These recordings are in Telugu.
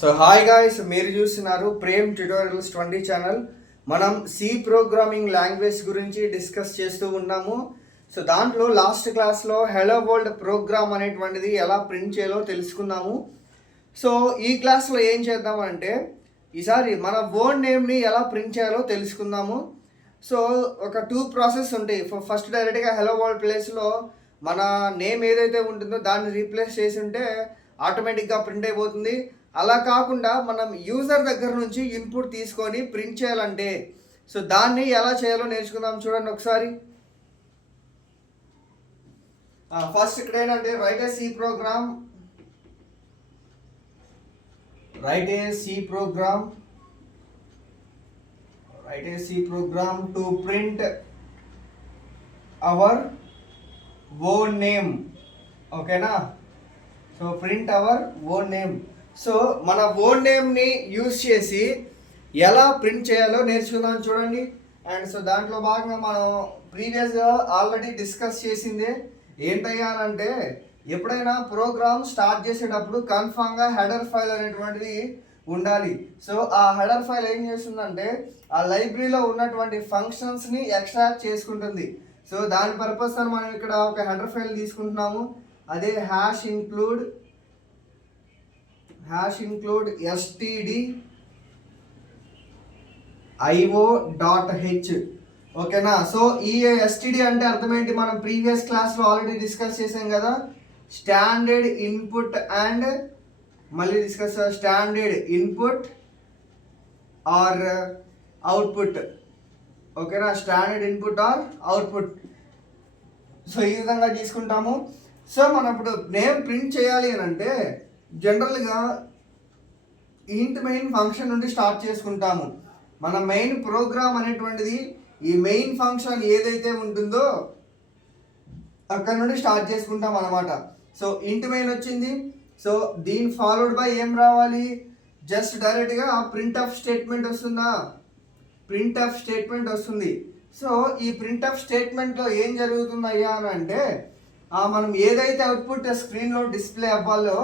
సో హాయ్ గాయ్స్, మీరు చూస్తున్నారు ప్రేమ్ ట్యుటోరియల్స్ 20 ఛానల్. మనం సి ప్రోగ్రామింగ్ లాంగ్వేజ్ గురించి డిస్కస్ చేస్తూ ఉన్నాము. సో దాంట్లో లాస్ట్ క్లాస్లో హెలో వరల్డ్ ప్రోగ్రామ్ అనేటువంటిది ఎలా ప్రింట్ చేయాలో తెలుసుకున్నాము. సో ఈ క్లాస్లో ఏం చేద్దామంటే ఈసారి మన వర్డ్ నేమ్ని ఎలా ప్రింట్ చేయాలో తెలుసుకుందాము. సో ఒక 2 ప్రాసెస్ ఉంటాయి. ఫస్ట్ డైరెక్ట్గా హెలో వరల్డ్ ప్లేస్లో మన నేమ్ ఏదైతే ఉంటుందో దాన్ని రీప్లేస్ చేసి ఉంటే ఆటోమేటిక్గా ప్రింట్ అయిపోతుంది. అలా కాకుండా మనం యూజర్ దగ్గర నుంచి ఇన్పుట్ తీసుకొని ప్రింట్ చేయాలంటే సో దాన్ని ఎలా చేయాలో నేర్చుకుందాం. చూడండి ఒకసారి. ఫస్ట్ ఇక్కడ ఏంటంటే write a C program to print our own name. ఓకేనా? So print our own name. So మన ఓన్ నేమ్ని యూజ్ చేసి ఎలా ప్రింట్ చేయాలో నేర్చుకుందాం. చూడండి. అండ్ సో దాంట్లో భాగంగా మనం ప్రీవియస్గా ఆల్రెడీ డిస్కస్ చేసిందే ఏంటయ్యానంటే ఎప్పుడైనా ప్రోగ్రామ్ స్టార్ట్ చేసేటప్పుడు కన్ఫామ్గా హెడర్ ఫైల్ అనేటువంటిది ఉండాలి. సో ఆ హెడర్ ఫైల్ ఏం చేస్తుందంటే ఆ లైబ్రరీలో ఉన్నటువంటి ఫంక్షన్స్ని ఎక్స్ట్రాక్ట్ చేసుకుంటుంది. సో దాని పర్పస్ అని మనం ఇక్కడ ఒక హెడర్ ఫైల్ తీసుకుంటున్నాము. అదే హ్యాష్ ఇంక్లూడ్ stdio.h. ఓకేనా? సో ఈ std అంటే అర్థం ఏంటి? మనం ప్రీవియస్ క్లాస్లో ఆల్రెడీ డిస్కస్ చేసాం కదా. స్టాండర్డ్ ఇన్పుట్ అండ్ మళ్ళీ discuss standard input or output. ఓకేనా? Standard input or output. So ఈ విధంగా తీసుకుంటాము. సో మనం ఇప్పుడు నేమ్ ప్రింట్ చేయాలి అని అంటే జనరల్గా ఇంట్ మెయిన్ ఫంక్షన్ నుండి స్టార్ట్ చేసుకుంటాము. మన మెయిన్ ప్రోగ్రామ్ అనేటువంటిది ఈ మెయిన్ ఫంక్షన్ ఏదైతే ఉంటుందో అక్కడ నుండి స్టార్ట్ చేసుకుంటాం అన్నమాట. సో ఇంట్ మెయిన్ వచ్చింది. సో దీని ఫాలోడ్ బై ఏం రావాలి? జస్ట్ డైరెక్ట్గా ప్రింట్ ఆఫ్ స్టేట్మెంట్ వస్తుందా? ప్రింట్ ఆఫ్ స్టేట్మెంట్ వస్తుంది. సో ఈ ప్రింట్ ఆఫ్ స్టేట్మెంట్లో ఏం జరుగుతుంది అయ్యా అని అంటే మనం ఏదైతే అవుట్పుట్ స్క్రీన్లో డిస్ప్లే అవ్వాలో,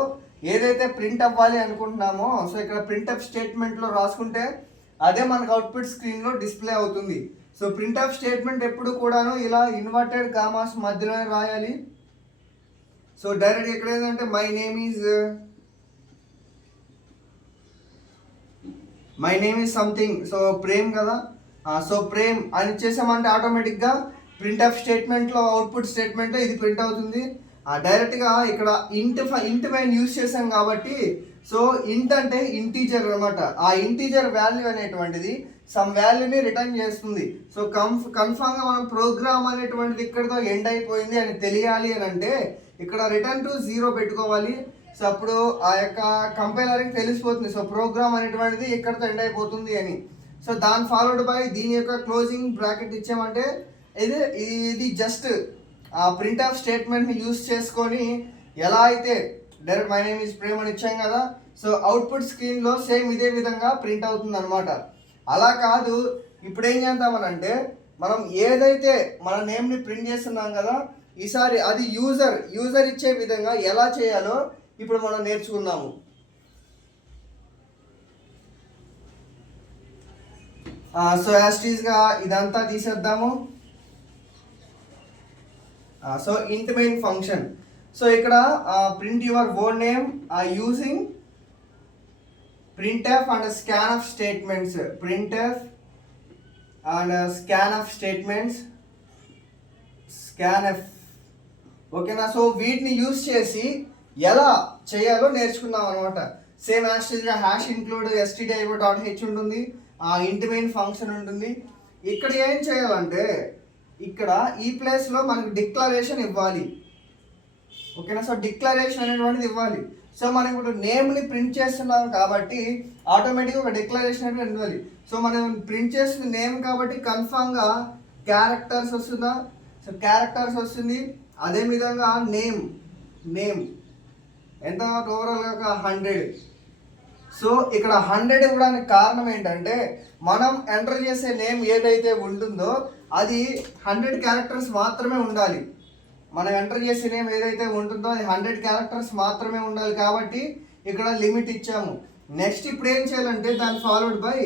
ఏదైతే ప్రింట్ అవ్వాలి అనుకుంటున్నామో సో ఇక్కడ ప్రింట్ఎఫ్ స్టేట్మెంట్లో రాసుకుంటే అదే మనకు అవుట్పుట్ స్క్రీన్లో డిస్ప్లే అవుతుంది. సో ప్రింట్ఎఫ్ స్టేట్మెంట్ ఎప్పుడు కూడాను ఇలా ఇన్వర్టెడ్ కామాస్ మధ్యలోనే రాయాలి. సో డైరెక్ట్ ఇక్కడ ఏంటంటే my name is something. So Prem కదా. సో ప్రేమ్ అని ఇచ్చేసామంటే ఆటోమేటిక్గా ప్రింట్ఎఫ్ స్టేట్మెంట్లో అవుట్పుట్ స్టేట్మెంట్లో ఇది ప్రింట్ అవుతుంది. డైరెక్ట్గా ఇక్కడ ఇంట్ మెయిన్ యూజ్ చేసాం కాబట్టి సో ఇంట్ అంటే ఇంటీజర్ అనమాట. ఆ ఇంటీజర్ వాల్యూ అనేటువంటిది సమ్ వాల్యూని రిటర్న్ చేస్తుంది. సో కన్ఫామ్గా మనం ప్రోగ్రామ్ అనేటువంటిది ఇక్కడతో ఎండ్ అయిపోయింది అని తెలియాలి అని అంటే ఇక్కడ రిటర్న్ టు 0 పెట్టుకోవాలి. సో అప్పుడు ఆ యొక్క కంపైలర్కి తెలిసిపోతుంది సో ప్రోగ్రామ్ అనేటువంటిది ఇక్కడతో ఎండ్ అయిపోతుంది అని. సో దాని ఫాలోడ్ బై దీని యొక్క క్లోజింగ్ బ్రాకెట్ ఇచ్చామంటే ఇది జస్ట్ ఆ ప్రింట్ ఆఫ్ స్టేట్మెంట్ని యూజ్ చేసుకొని ఎలా అయితే direct my name is Prem అని ఇచ్చాం కదా. సో అవుట్పుట్ స్క్రీన్లో సేమ్ ఇదే విధంగా ప్రింట్ అవుతుంది అనమాట. అలా కాదు, ఇప్పుడు ఏం చేద్దామనంటే మనం ఏదైతే మన నేమ్ని ప్రింట్ చేస్తున్నాం కదా ఈసారి అది యూజర్ ఇచ్చే విధంగా ఎలా చేయాలో ఇప్పుడు మనం నేర్చుకుందాము. సో యాస్టీస్గా ఇదంతా తీసేద్దాము. So int main function. So ఇక్కడ print your own name using printf and scanf statements. printf and scanf. ఓకేనా? సో వీటిని యూజ్ చేసి ఎలా చేయాలో నేర్చుకుందాం అనమాట. సేమ్ యాస్టీస్గా హ్యాష్ ఇంక్లూడ్ stdio.h ఉంటుంది. ఇంట్ మెయిన్ ఫంక్షన్ ఉంటుంది. ఇక్కడ ఏం చేయాలంటే ఇక్కడ ఈ ప్లేస్లో మనకు డిక్లరేషన్ ఇవ్వాలి. ఓకేనా? సో డిక్లరేషన్ అనేటువంటిది ఇవ్వాలి. సో మనం ఇప్పుడు నేమ్ని ప్రింట్ చేస్తున్నాం కాబట్టి ఆటోమేటిక్గా ఒక డిక్లరేషన్ అనేది ఇవ్వాలి. సో మనం ప్రింట్ చేస్తున్న నేమ్ కాబట్టి కన్ఫామ్గా క్యారెక్టర్స్ వస్తుందా? సో క్యారెక్టర్స్ వస్తుంది. అదేవిధంగా నేమ్ ఎంత ఓవరాల్గా 100. సో ఇక్కడ 100 ఇవ్వడానికి కారణం ఏంటంటే మనం ఎంటర్ చేసే నేమ్ ఏదైతే ఉంటుందో అది 100 క్యారెక్టర్స్ మాత్రమే ఉండాలి. మనం ఎంటర్ చేసిన ఏదైతే ఉంటుందో అది 100 క్యారెక్టర్స్ మాత్రమే ఉండాలి కాబట్టి ఇక్కడ లిమిట్ ఇచ్చాము. నెక్స్ట్ ఇప్పుడు ఏం చేయాలంటే దాన్ని ఫాలోడ్ బై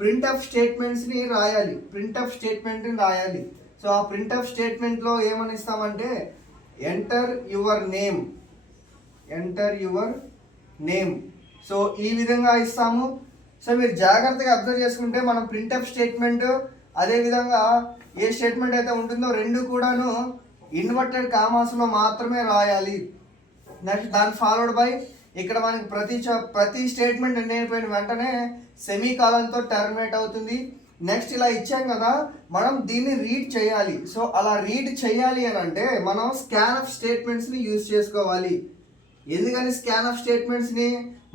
ప్రింట్ఎఫ్ స్టేట్మెంట్స్ని రాయాలి. ప్రింట్ఎఫ్ స్టేట్మెంట్ని రాయాలి. సో ఆ ప్రింట్ఎఫ్ స్టేట్మెంట్లో ఏమని ఇస్తామంటే enter your name, enter your name. So ఈ విధంగా ఇస్తాము. సో మీరు జాగ్రత్తగా అబ్జర్వ్ చేసుకుంటే మనం ప్రింట్ఎఫ్ స్టేట్మెంట్ అదేవిధంగా ఏ స్టేట్మెంట్ అయితే ఉంటుందో రెండు కూడాను ఇన్వర్టెడ్ కామాస్లో మాత్రమే రాయాలి. నెక్స్ట్ దాన్ని ఫాలోడ్ బై ఇక్కడ మనకి ప్రతి స్టేట్మెంట్ ఎండ్ అయిపోయిన వెంటనే సెమీ కాలన్తో టర్మినేట్ అవుతుంది. నెక్స్ట్ ఇలా ఇచ్చాం కదా, మనం దీన్ని రీడ్ చేయాలి. సో అలా రీడ్ చేయాలి అని అంటే మనం స్కాన్ఎఫ్ స్టేట్మెంట్స్ని యూజ్ చేసుకోవాలి. ఎందుకని స్కాన్ఎఫ్ స్టేట్మెంట్స్ని?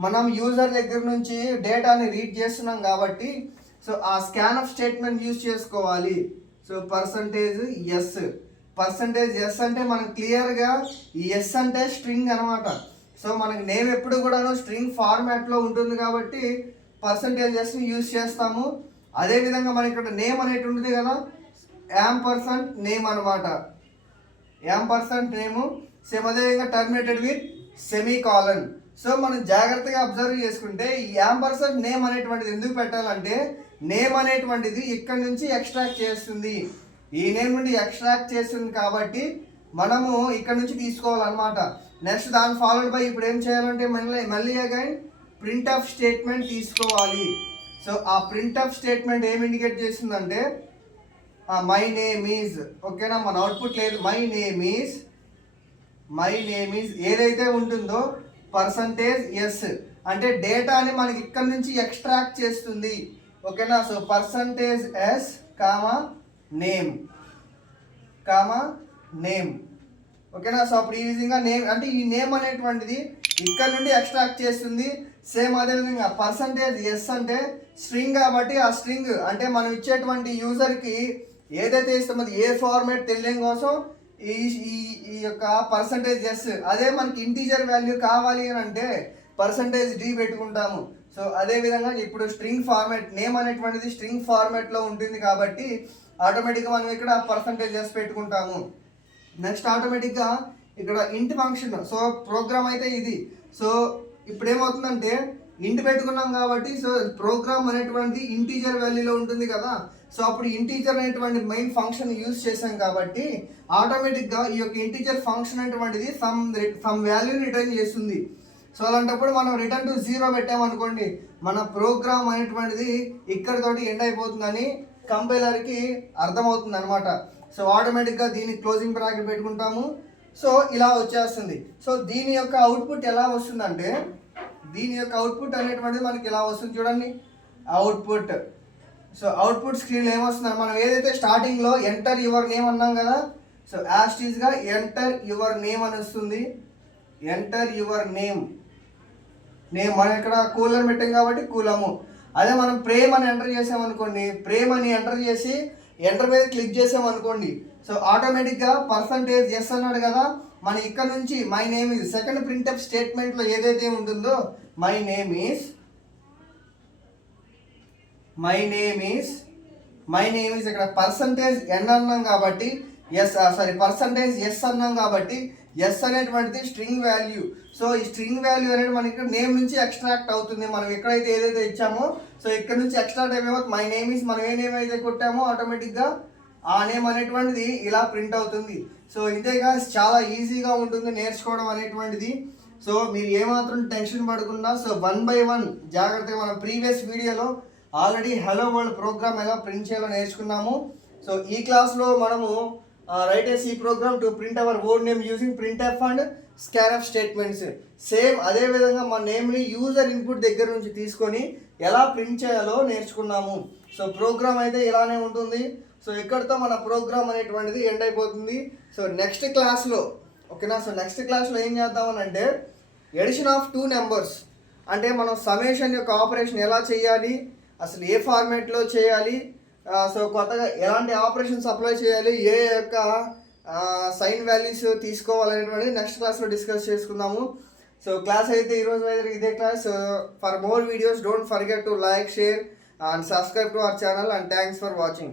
మనం యూజర్ దగ్గర నుంచి డేటాని రీడ్ చేస్తున్నాం కాబట్టి సో ఆ స్కాన్ఎఫ్ స్టేట్మెంట్ యూజ్ చేసుకోవాలి. సో పర్సంటేజ్ ఎస్ అంటే మనకు క్లియర్గా ఈ ఎస్ అంటే స్ట్రింగ్ అనమాట. సో మనకి నేమ్ ఎప్పుడు కూడాను స్ట్రింగ్ ఫార్మాట్లో ఉంటుంది కాబట్టి పర్సంటేజ్ ఎస్ని యూజ్ చేస్తాము. అదేవిధంగా మనకి ఇక్కడ నేమ్ అనేది ఉంటుంది కదా, యాంపర్సెంట్ నేమ్ అనమాట. యాంపర్సెంట్ నేము సేమ్ అదేవిధంగా terminated with semi colon. So మనం జాగ్రత్తగా అబ్జర్వ్ చేసుకుంటే ఈ యాంపర్సెంట్ నేమ్ అనేటువంటిది ఎందుకు పెట్టాలంటే నేమ్ అనేటువంటిది ఇక్కడ నుంచి ఎక్స్ట్రాక్ట్ చేస్తుంది. ఈ నేమ్ నుండి ఎక్స్ట్రాక్ట్ చేస్తుంది కాబట్టి మనము ఇక్కడ నుంచి తీసుకోవాలన్నమాట. నెక్స్ట్ దాన్ని ఫాలోడ్ బై ఇప్పుడు ఏం చేయాలంటే మళ్ళీ అగైన్ ప్రింట్ఎఫ్ స్టేట్మెంట్ తీసుకోవాలి. సో ఆ ప్రింట్ఎఫ్ స్టేట్మెంట్ ఏం ఇండికేట్ చేస్తుందంటే మై నేమ్ ఈజ్, ఓకేనా, మన అవుట్పుట్ లేదు. మై నేమ్ ఈజ్ ఏదైతే ఉంటుందో పర్సంటేజ్ ఎస్ అంటే డేటాని మనకి ఇక్కడ నుంచి ఎక్స్ట్రాక్ట్ చేస్తుంది, ఓకేనా. సో పర్సంటేజ్ ఎస్ నేమ్, ఓకేనా. సో అప్పుడు ఈ విధంగా నేమ్ అంటే ఈ నేమ్ అనేటువంటిది ఇక్కడ నుండి ఎక్స్ట్రాక్ట్ చేస్తుంది. సేమ్ అదేవిధంగా పర్సంటేజ్ ఎస్ అంటే స్ట్రింగ్ కాబట్టి ఆ స్ట్రింగ్ అంటే మనం ఇచ్చేటువంటి యూజర్కి ఏదైతే ఇస్తామో ఏ ఫార్మాట్ తెలియడం కోసం ఈ యొక్క పర్సంటేజ్ ఎస్. అదే మనకి ఇంటీజర్ వాల్యూ కావాలి అని అంటే పర్సంటేజ్ డి పెట్టుకుంటాము. సో అదేవిధంగా ఇప్పుడు స్ట్రింగ్ ఫార్మాట్ నేమ్ అనేటువంటిది స్ట్రింగ్ ఫార్మాట్లో ఉంటుంది కాబట్టి ఆటోమేటిక్గా మనం ఇక్కడ పర్సంటేజ్ ఎస్ పెట్టుకుంటాము. నెక్స్ట్ ఆటోమేటిక్గా ఇక్కడ ఇంట్ ఫంక్షన్. సో ప్రోగ్రామ్ అయితే ఇది. సో ఇప్పుడు ఏమవుతుందంటే ఇంట్ పెట్టుకున్నాం కాబట్టి సో ప్రోగ్రామ్ అనేటువంటి ఇంటీజర్ వాల్యూలో ఉంటుంది కదా. సో అప్పుడు ఇంటీజర్ అనేటువంటి మెయిన్ ఫంక్షన్ యూజ్ చేసాం కాబట్టి ఆటోమేటిక్గా ఈ యొక్క ఇంటీజర్ ఫంక్షన్ అనేటువంటిది సమ్ వాల్యూని రిటర్న్ చేస్తుంది. సో అలాంటప్పుడు మనం రిటర్న్ టు 0 పెట్టామనుకోండి మన ప్రోగ్రామ్ అనేటువంటిది ఇక్కడితోటి ఎండ్ అయిపోతుందని కంపైలర్కి అర్థమవుతుంది అనమాట. సో ఆటోమేటిక్గా దీన్ని క్లోజింగ్ బ్రాకెట్ పెట్టుకుంటాము. సో ఇలా వచ్చేస్తుంది. సో దీని యొక్క అవుట్పుట్ ఎలా వస్తుందంటే దీని యొక్క అవుట్పుట్ అనేటువంటిది మనకి ఇలా వస్తుంది చూడండి, అవుట్పుట్. సో అవుట్పుట్ స్క్రీన్లో ఏమొస్తుందని మనం ఏదైతే స్టార్టింగ్లో ఎంటర్ యువర్ నేమ్ అన్నాం కదా, సో యాస్టీస్గా ఎంటర్ యువర్ నేమ్ అని వస్తుంది. ఎంటర్ యువర్ నేమ్ మనం ఇక్కడ కూలర్ పెట్టాం కాబట్టి కూలము. అదే మనం ప్రేమ్ అని ఎంటర్ చేసామనుకోండి, ప్రేమ్ అని ఎంటర్ చేసి ఎంటర్ మీద క్లిక్ చేసామనుకోండి సో ఆటోమేటిక్గా పర్సంటేజ్ ఎస్ అన్నాడు కదా, మన ఇక్కడ నుంచి my name is second printf స్టేట్మెంట్లో ఏదైతే ఉంటుందో మై నేమ్ ఈజ్ ఇక్కడ పర్సంటేజ్ ఎన్ అన్నాం కాబట్టి పర్సంటేజ్ ఎస్ అన్నాం కాబట్టి ఎస్ అనేటువంటిది స్ట్రింగ్ వాల్యూ. సో ఈ స్ట్రింగ్ వాల్యూ అనేది మనకి ఇక్కడ నేమ్ నుంచి ఎక్స్ట్రాక్ట్ అవుతుంది. మనం ఎక్కడైతే ఏదైతే ఇచ్చామో సో ఇక్కడ నుంచి ఎక్స్ట్రాక్ట్ అయిపోయి మై నేమ్ ఈజ్ మనం ఏ నేమ్ అయితే కొట్టామో ఆటోమేటిక్గా ఆ నేమ్ అనేటువంటిది ఇలా ప్రింట్ అవుతుంది. సో ఇదేగా చాలా ఈజీగా ఉంటుంది నేర్చుకోవడం అనేటువంటిది. సో మీరు ఏమాత్రం టెన్షన్ పడకుండా సో 1 by 1 జాగ్రత్తగా మనం ప్రీవియస్ వీడియోలో ఆల్రెడీ హలో వరల్డ్ ప్రోగ్రామ్ ఎలా ప్రింట్ చేయాలో నేర్చుకున్నాము. సో ఈ క్లాస్లో మనము write a C program to print our word name using printf and scanf statements. Same అదేవిధంగా మన నేమ్ని యూజర్ ఇన్పుట్ దగ్గర నుంచి తీసుకొని ఎలా ప్రింట్ చేయాలో నేర్చుకున్నాము. సో ప్రోగ్రామ్ అయితే ఇలానే ఉంటుంది. సో ఇక్కడితో మన ప్రోగ్రామ్ అనేటువంటిది ఎండ్ అయిపోతుంది. సో నెక్స్ట్ క్లాస్లో ఓకేనా. సో నెక్స్ట్ క్లాస్లో ఏం చేద్దామని అంటే ఎడిషన్ ఆఫ్ 2 నెంబర్స్ అంటే మనం సಮೇషన్ యొక్క ఆపరేషన్ ఎలా చేయాలి, అసలు ఏ ఫార్మాట్లో చేయాలి, సో కొత్తగా ఎలాంటి ఆపరేషన్స్ అప్లై చేయాలి, ఏ యొక్క సైన్ వాల్యూస్ తీసుకోవాలనేటువంటిది నెక్స్ట్ క్లాస్లో డిస్కస్ చేసుకుందాము. సో క్లాస్ అయితే ఈరోజు ఇదే class. For more videos don't forget to like, share and subscribe to our channel and thanks for watching.